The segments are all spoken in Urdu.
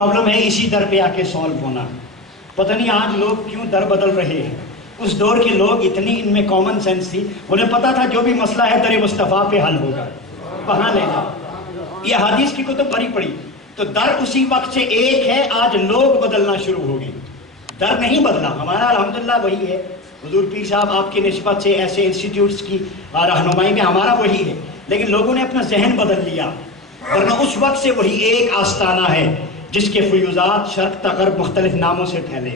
پرابلم ہے اسی در پہ آ کے سالو ہونا. پتہ نہیں آج لوگ کیوں در بدل رہے ہیں. اس دور کے لوگ اتنی ان میں کامن سینس تھی، انہیں پتا تھا جو بھی مسئلہ ہے در مصطفیٰ پہ حل ہوگا. کہاں لے جاؤ، یہ حدیث کی کتب بھری پڑی. تو در اسی وقت سے ایک ہے، آج لوگ بدلنا شروع ہو گئے. در نہیں بدلا، ہمارا الحمدللہ وہی ہے. حضور پیر صاحب آپ کی نسبت سے ایسے انسٹیٹیوٹس کی رہنمائی میں ہمارا وہی ہے، لیکن لوگوں نے اپنا ذہن بدل لیا. ورنہ اس وقت سے وہی ایک آستانہ ہے جس کے فیوزات شرق تا غرب مختلف ناموں سے پھیلے.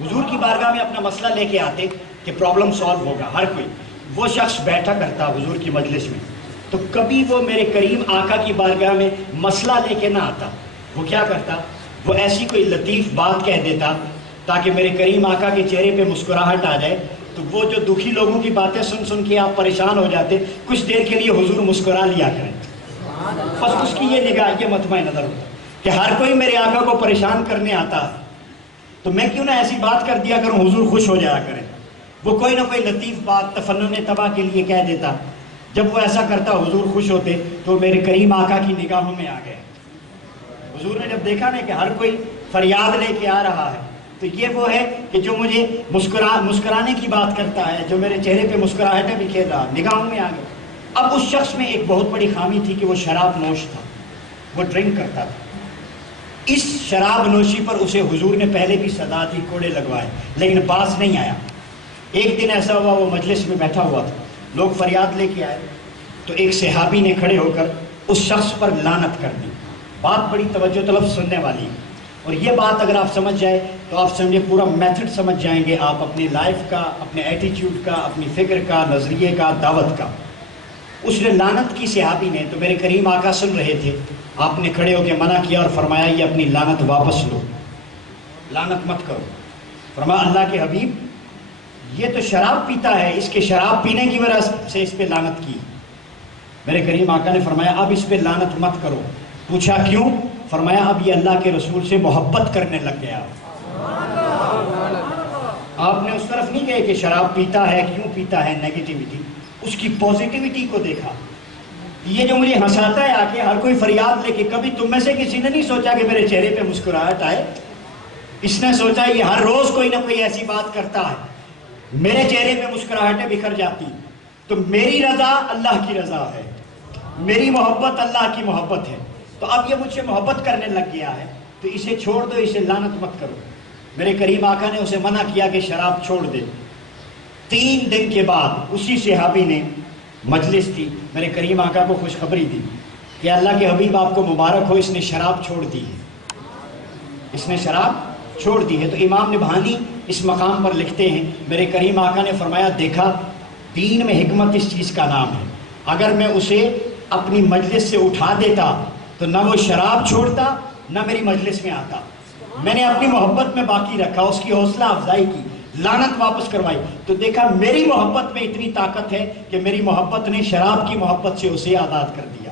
حضور کی بارگاہ میں اپنا مسئلہ لے کے آتے کہ پرابلم سالو ہوگا. ہر کوئی وہ شخص بیٹھا کرتا حضور کی مجلس میں، تو کبھی وہ میرے کریم آقا کی بارگاہ میں مسئلہ لے کے نہ آتا. وہ کیا کرتا؟ وہ ایسی کوئی لطیف بات کہہ دیتا تاکہ میرے کریم آقا کے چہرے پہ مسکراہٹ آ جائے. تو وہ جو دکھی لوگوں کی باتیں سن سن کے آپ پریشان ہو جاتے، کچھ دیر کے لیے حضور مسکرا لیا کریں. بس اس کی یہ نگاہ، یہ مطمع نظر ہوتا کہ ہر کوئی میرے آقا کو پریشان کرنے آتا، تو میں کیوں نہ ایسی بات کر دیا کروں حضور خوش ہو جایا کریں. وہ کوئی نہ کوئی لطیف بات تفنن طبع کے لیے کہہ دیتا. جب وہ ایسا کرتا حضور خوش ہوتے، تو میرے کریم آقا کی نگاہوں میں آ گئے. حضور نے جب دیکھا نا کہ ہر کوئی فریاد لے کے آ رہا ہے، تو یہ وہ ہے کہ جو مجھے مسکرانے کی بات کرتا ہے، جو میرے چہرے پہ مسکراہٹیں بکھیر رہا، نگاہوں میں آ گئے. اب اس شخص میں ایک بہت بڑی خامی تھی کہ وہ شراب نوش تھا، وہ ڈرنک کرتا تھا. اس شراب نوشی پر اسے حضور نے پہلے بھی صدا دی، کوڑے لگوائے، لیکن باز نہیں آیا. ایک دن ایسا ہوا، وہ مجلس میں بیٹھا ہوا تھا، لوگ فریاد لے کے آئے، تو ایک صحابی نے کھڑے ہو کر اس شخص پر لعنت کر دی. بات بڑی توجہ طلب سننے والی ہے، اور یہ بات اگر آپ سمجھ جائے تو آپ سمجھے پورا میتھڈ سمجھ جائیں گے آپ اپنی لائف کا، اپنے ایٹیٹیوڈ کا، اپنی فکر کا، نظریے کا، دعوت کا. اس نے لعنت کی صحابی نے. تو میرے کریم آقا سن رہے تھے، آپ نے کھڑے ہو کے منع کیا اور فرمایا یہ اپنی لعنت واپس لو، لعنت مت کرو. فرمایا اللہ کے حبیب یہ تو شراب پیتا ہے، اس کے شراب پینے کی وجہ سے اس پہ لعنت کی. میرے کریم آقا نے فرمایا اب اس پہ لعنت مت کرو. پوچھا کیوں؟ فرمایا اب یہ اللہ کے رسول سے محبت کرنے لگ گیا. آپ نے اس طرف نہیں گئے کہ شراب پیتا ہے، کیوں پیتا ہے، نیگیٹیوٹی، اس کی پوزیٹیوٹی کو دیکھا. یہ جو مجھے ہنساتا ہے آ کے ہر کوئی فریاد لے کے، کبھی تم میں سے کسی نے نہیں سوچا کہ میرے چہرے پہ مسکراہٹ آئے؟ اس نے سوچا یہ ہر روز کوئی نہ کوئی ایسی بات کرتا ہے، میرے چہرے پہ مسکراہٹیں بکھر جاتی. تو میری رضا اللہ کی رضا ہے، میری محبت اللہ کی محبت ہے. تو اب یہ مجھ سے محبت کرنے لگ گیا ہے، تو اسے چھوڑ دو، اسے لعنت مت کرو. میرے کریم آقا نے اسے منع کیا کہ شراب چھوڑ دے. 3 دن کے بعد اسی صحابی نے، مجلس تھی، میرے کریم آقا کو خوشخبری دی کہ اللہ کے حبیب آپ کو مبارک ہو، اس نے شراب چھوڑ دی ہے، اس نے شراب چھوڑ دی ہے. تو امام نبھانی اس مقام پر لکھتے ہیں میرے کریم آقا نے فرمایا دیکھا دین میں حکمت اس چیز کا نام ہے. اگر میں اسے اپنی مجلس سے اٹھا دیتا تو نہ وہ شراب چھوڑتا نہ میری مجلس میں آتا. میں نے اپنی محبت میں باقی رکھا، اس کی حوصلہ افزائی کی، لعنت واپس کروائی. تو دیکھا میری محبت میں اتنی طاقت ہے کہ میری محبت نے شراب کی محبت سے اسے آزاد کر دیا.